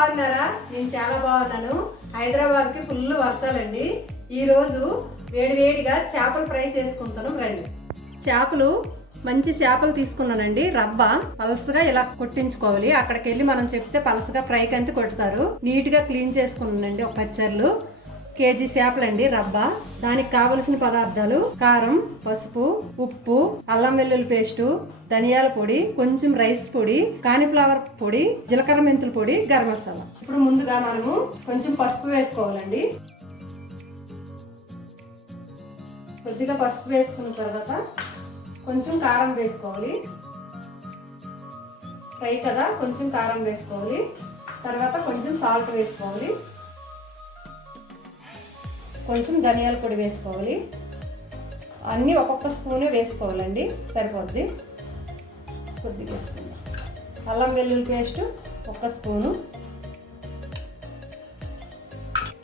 బాగున్నారా? నేను చాలా బాగున్నాను. హైదరాబాద్కి ఫుల్ వర్షాలండి. ఈరోజు వేడివేడిగా చేపల ఫ్రై చేసుకుంటాను రండి. చేపలు మంచి చేపలు తీసుకున్నానండి. రవ్వ పలసగా ఇలా కొట్టించుకోవాలి. అక్కడికి వెళ్ళి మనం చెప్తే పలసగా ఫ్రైకి అంతా కొడతారు. నీట్గా క్లీన్ చేసుకున్నానండి. ఒక పచ్చర్లు కేజీ చేపలండి రవ్వ. దానికి కావలసిన పదార్థాలు కారం, పసుపు, ఉప్పు, అల్లం వెల్లుల్లి పేస్టు, ధనియాల పొడి, కొంచెం రైస్ పొడి, కాలీఫ్లవర్ పొడి, జీలకర్ర మెంతుల పొడి, గరం మసాలా. ఇప్పుడు ముందుగా మనము కొంచెం పసుపు వేసుకోవాలండి. కొద్దిగా పసుపు వేసుకున్న తర్వాత కొంచెం కారం వేసుకోవాలి. ఫ్రై కదా, కొంచెం కారం వేసుకోవాలి. తర్వాత కొంచెం సాల్ట్ వేసుకోవాలి. కొంచెం ధనియాల పొడి వేసుకోవాలి. అన్నీ ఒక్కొక్క స్పూనే వేసుకోవాలండి, సరిపోద్ది. కొద్దిగా వేసుకుందాం. అల్లం వెల్లుల్లి పేస్ట్ 1 స్పూను.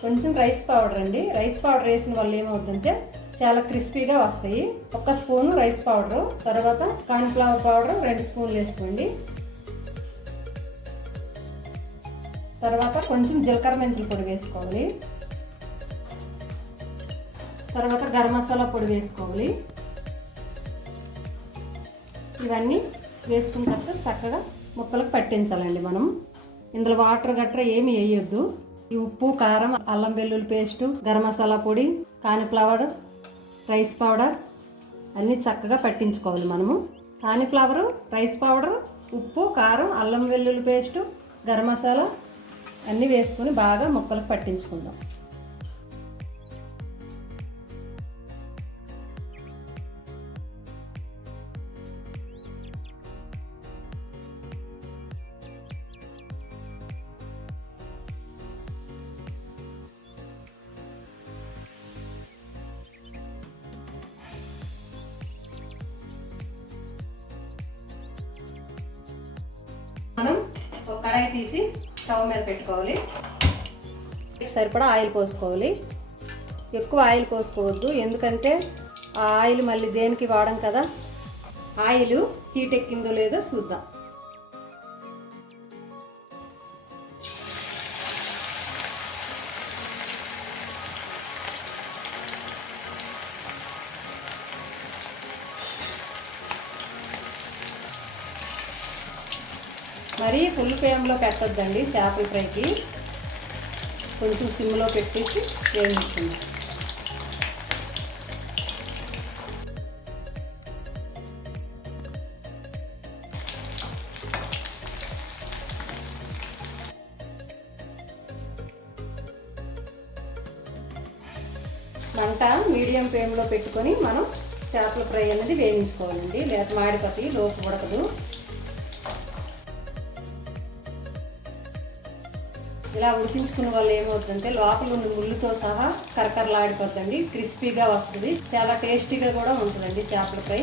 కొంచెం రైస్ పౌడర్ అండి. రైస్ పౌడర్ వేసిన వల్ల ఏమవుతుందంటే చాలా క్రిస్పీగా వస్తాయి. 1 స్పూను రైస్ పౌడరు. తర్వాత కార్న్ఫ్లవర్ పౌడర్ 2 స్పూన్లు వేసుకోండి. తర్వాత కొంచెం జీలకర్ర మెంతుల పొడి వేసుకోవాలి. తర్వాత గరం మసాలా పొడి వేసుకోవాలి. ఇవన్నీ వేసుకున్న తర్వాత చక్కగా ముక్కలకు పట్టించాలండి. మనం ఇందులో వాటర్ గట్రా ఏమి వేయొద్దు. ఈ ఉప్పు, కారం, అల్లం వెల్లుల్లి పేస్టు, గరం మసాలా పొడి, కాలీఫ్లవర్, రైస్ పౌడర్ అన్నీ చక్కగా పట్టించుకోవాలి. మనము కాలీఫ్లవరు, రైస్ పౌడర్, ఉప్పు, కారం, అల్లం వెల్లుల్లి పేస్టు, గరం మసాలా అన్నీ వేసుకొని బాగా ముక్కలకు పట్టించుకుందాం. మనం ఒక కడాయి తీసి స్టవ్ మీద పెట్టుకోవాలి. సరిపడా ఆయిల్ పోసుకోవాలి. ఎక్కువ ఆయిల్ పోసుకోవద్దు, ఎందుకంటే ఆ ఆయిల్ మళ్ళీ దేనికి వాడం కదా. ఆయిల్ హీట్ ఎక్కిందో లేదో చూద్దాం. మరీ ఫుల్ ఫ్లేమ్లో పెట్టొద్దండి చేపల ఫ్రైకి. కొంచెం సిమ్లో పెట్టేసి వేయించుకుందాం. మంట మీడియం ఫ్లేమ్లో పెట్టుకొని మనం చేపల ఫ్రై అనేది వేయించుకోవాలండి. లేక మాడిపోతాయి, లోపు ఉడకదు. ఇలా ఉడికించుకున్న వల్ల ఏమవుతుందంటే లోపల ఉన్న ముళ్ళుతో సహా కరకరలాడిపోతుంది, క్రిస్పీగా వస్తుంది. చాలా టేస్టీగా కూడా ఉంటుందండి చేపల ఫ్రై.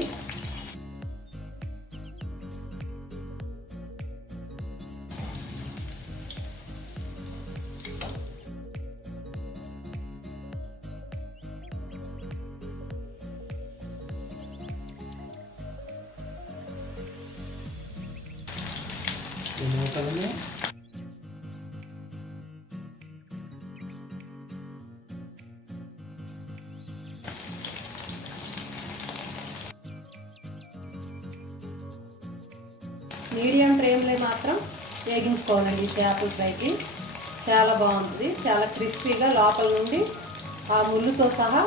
మీడియం ఫ్లేమ్లో మాత్రం వేగించుకోవాలండి. చేపల ఫ్రైకి చాలా బాగుంటుంది. చాలా క్రిస్పీగా లోపల నుండి ఆ ముళ్ళుతో సహా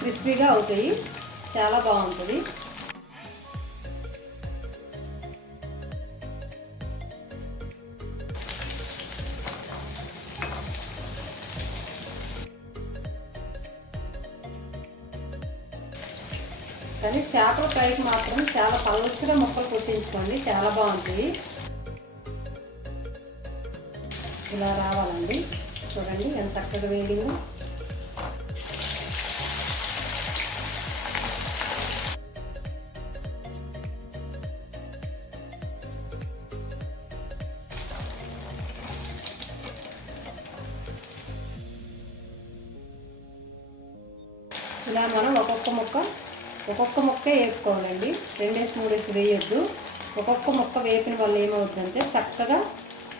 క్రిస్పీగా అవుతాయి. చాలా బాగుంటుంది. కానీ చేపల ఫ్రైకి మాత్రం చాలా పలసగా ముక్కలు కొట్టించుకోండి, చాలా బాగుంటుంది. ఇలా రావాలండి. చూడండి ఎంత చక్కగా వేడిందో. ఇలా మనం ఒక్కొక్క ముక్క వేపుకోవాలండి. 2-3 వేయొద్దు. ఒక్కొక్క ముక్క వేపిన వల్ల ఏమవుతుందంటే చక్కగా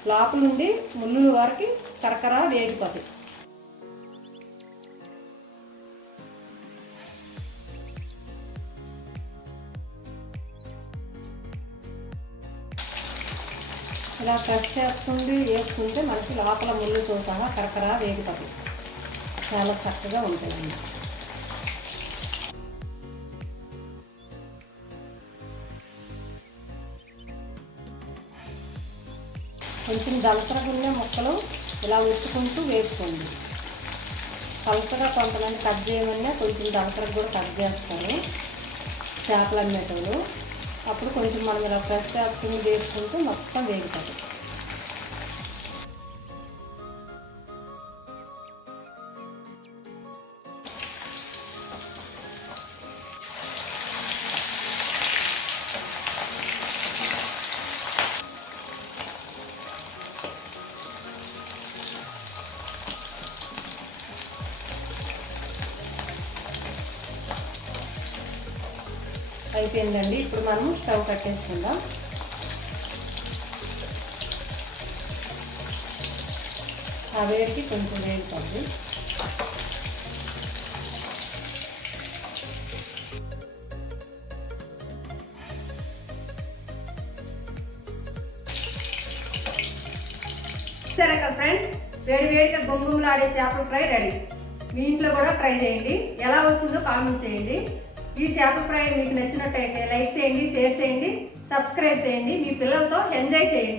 లోపల నుండి ముళ్ళు వరకు కరకర వేగిపోతాయి. ఇలా ప్రెస్ చేస్తుంది వేసుకుంటే మనకి లోపల ముళ్ళుతో సహా కరకర వేగిపోతాయి. చాలా చక్కగా ఉంటాయండి. కొంచెం దళసరగున్న ముక్కలు ఇలా ఉట్టుకుంటూ వేసుకోండి. పలసగా కొంతమంది కట్ చేయమన్నా కొంచెం దళసరకు కూడా కట్ చేస్తారు చేపలు అమ్మేటోళ్ళు. అప్పుడు కొంచెం మనం ఇలా ఫ్రెష్ చేపలు వేసుకుంటూ మొత్తం వేగుతుంది. అయిపోయిందండి. ఇప్పుడు మనం స్టవ్ కట్టేసుకుందాం. ఆ వేడికి కొంచెం వేగుతుంది. సరే కదా ఫ్రెండ్స్, వేడిగా గుమ్గుమ్లాడే చేపల ఫ్రై రెడీ. మీ ఇంట్లో కూడా ట్రై చేయండి. ఎలా వచ్చిందో కామెంట్ చేయండి. ఈ చేపల ఫ్రై మీకు నచ్చినట్టయితే లైక్ చేయండి, షేర్ చేయండి, సబ్స్క్రైబ్ చేయండి. మీ పిల్లలతో ఎంజాయ్ చేయండి.